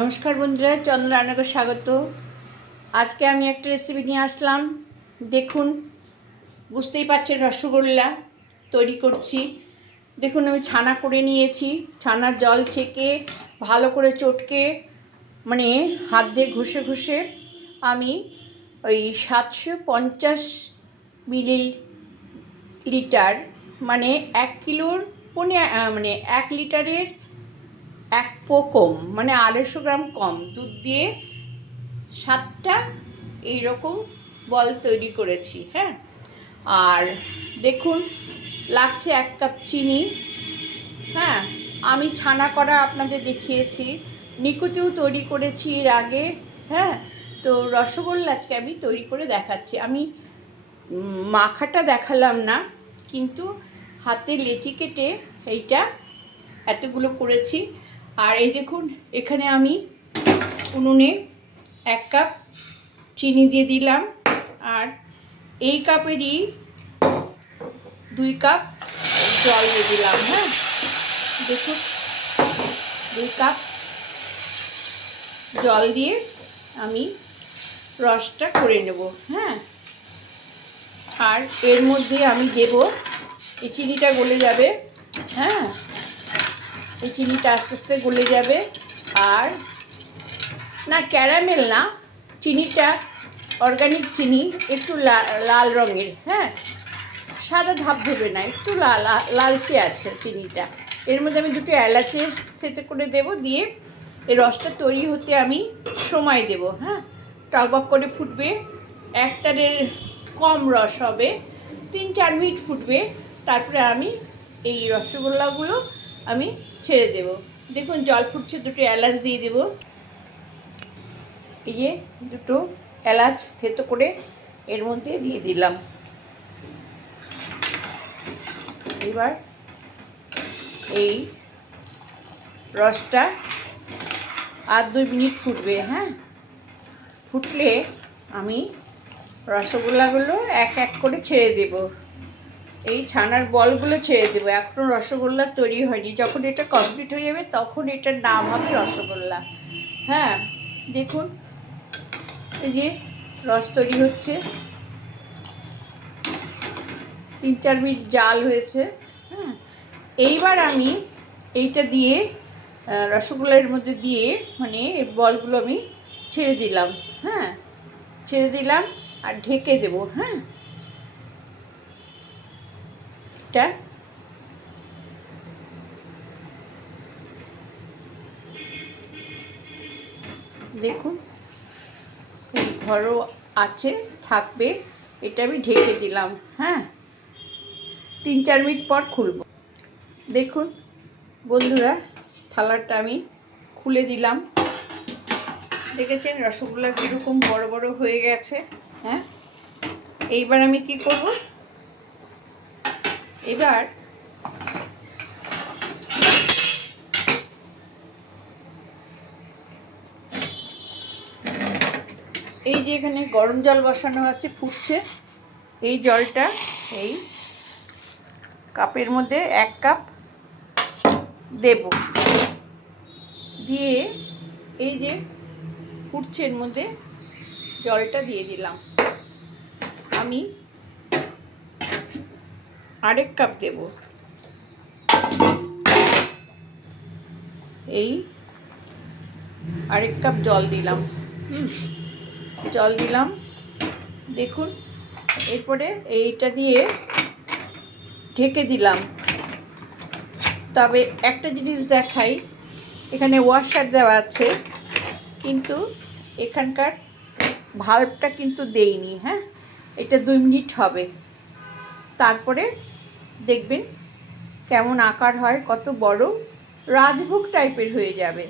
নমস্কার বন্ধুরা চন্দ্র রান্নাকে স্বাগত। আজকে আমি একটা রেসিপি নিয়ে আসলাম। দেখুন, বুঝতেই পারছেন রসগোল্লা তৈরি করছি। দেখুন, আমি ছানা করে নিয়েছি। ছানার জল ছেঁকে, ভালো করে চটকে মানে হাত দিয়ে ঘষে ঘষে আমি ওই সাতশো পঞ্চাশ মিলি লিটার মানে এক কিলোর পনে মানে এক লিটারের এক পো কম মানে আড়াইশো গ্রাম কম। দুধ দিয়ে সাতটা এইরকম বল তৈরি করেছি হ্যাঁ? আর দেখুন, লাগছে এক কাপ চিনি হ্যাঁ? আমি ছানা করা আপনাদের দেখিয়েছি। নিকুতিও তৈরি করেছি এর আগে হ্যাঁ? তো রসগোল্লা আজকে আমি তৈরি করে দেখাচ্ছি। আমি মাখাটা দেখালাম না, কিন্তু হাতে লেচি কেটে এইটা এতগুলো করেছি। আর এই দেখুন, এখানে আমি উনুনে এক কাপ চিনি দিয়ে দিলাম। আর এই কাপেরই দুই কাপ জল দিয়ে দিলাম হ্যাঁ? দেখুন, দুই কাপ জল দিয়ে আমি রসটা করে নেব হ্যাঁ? আর এর মধ্যে আমি দেব, এই চিনিটা গলে যাবে হ্যাঁ? এই চিনিটা আস্তে আস্তে গলে যাবে। আর না, ক্যারামেল না, চিনিটা অর্গানিক চিনি, একটু লাল রঙের হ্যাঁ? সাদা ধাপ ধরবে না, একটু লাল লালচে আছে চিনিটা। এর মধ্যে আমি দুটো এলাচে থেতে করে দেব, দিয়ে এই রসটা তৈরি হতে আমি সময় দেব হ্যাঁ? টকবক করে ফুটবে। একটারের কম রস হবে, তিন চার মিনিট ফুটবে। তারপরে আমি এই রসগোল্লাগুলো আমি ছেড়ে দেব। দেখুন, জল ফুটছে, দুটো এলাচ দিয়ে দেব। এই যে দুটো এলাচ থেতো করে এর মধ্যে দিয়ে দিলাম। এবার এই রসটা আর দুই মিনিট ফুটবে হ্যাঁ? ফুটলে আমি রসগোল্লাগুলো এক এক করে ছেড়ে দেব। এই ছানার বলগুলো ছেড়ে দেবো। এখনও রসগোল্লা তৈরি হয়নি। যখন এটা কমপ্লিট হয়ে যাবে, তখন এটার নাম হবে রসগোল্লা। হ্যাঁ দেখুন। এই যে রস তৈরি হচ্ছে। তিন চার মিনিট জাল হয়েছে। হ্যাঁ এইবার আমি এইটা দিয়ে রসগোল্লার মধ্যে দিয়ে মানে বলগুলো আমি ছেড়ে দিলাম। হ্যাঁ ছেড়ে দিলাম আর ঢেকে দেবো। হ্যাঁ এটা দেখুন ঘরও আছে, থাকবে। এটা আমি ঢেকে দিলাম হ্যাঁ? তিন চার মিনিট পর খুলব। দেখুন, বন্ধুরা, থালাটা আমি খুলে দিলাম। দেখেছেন, রসগোল্লা কীরকম বড় বড় হয়ে গেছে হ্যাঁ? এইবার আমি কি করব? এবার এই যে এখানে গরম জল বসানো আছে, ফুটছে। এই জলটা এই কাপের মধ্যে এক কাপ দেব। দিয়ে এই যে ফুটছে এর মধ্যে জলটা দিয়ে দিলাম। আমি আরেক কাপ দেব। এই আরেক কাপ জল দিলাম। জল দিলাম। দেখুন, এরপরে এইটা দিয়ে ঢেকে দিলাম। তবে একটা জিনিস দেখাই, এখানে ওয়াশার দেওয়া আছে, কিন্তু এখানকার ভাল্বটা কিন্তু দেইনি হ্যাঁ? এটা দুই মিনিট হবে। তারপরে দেখবেন কেমন আকার হয় কত বড় রাজভোগ টাইপের হয়ে যাবে।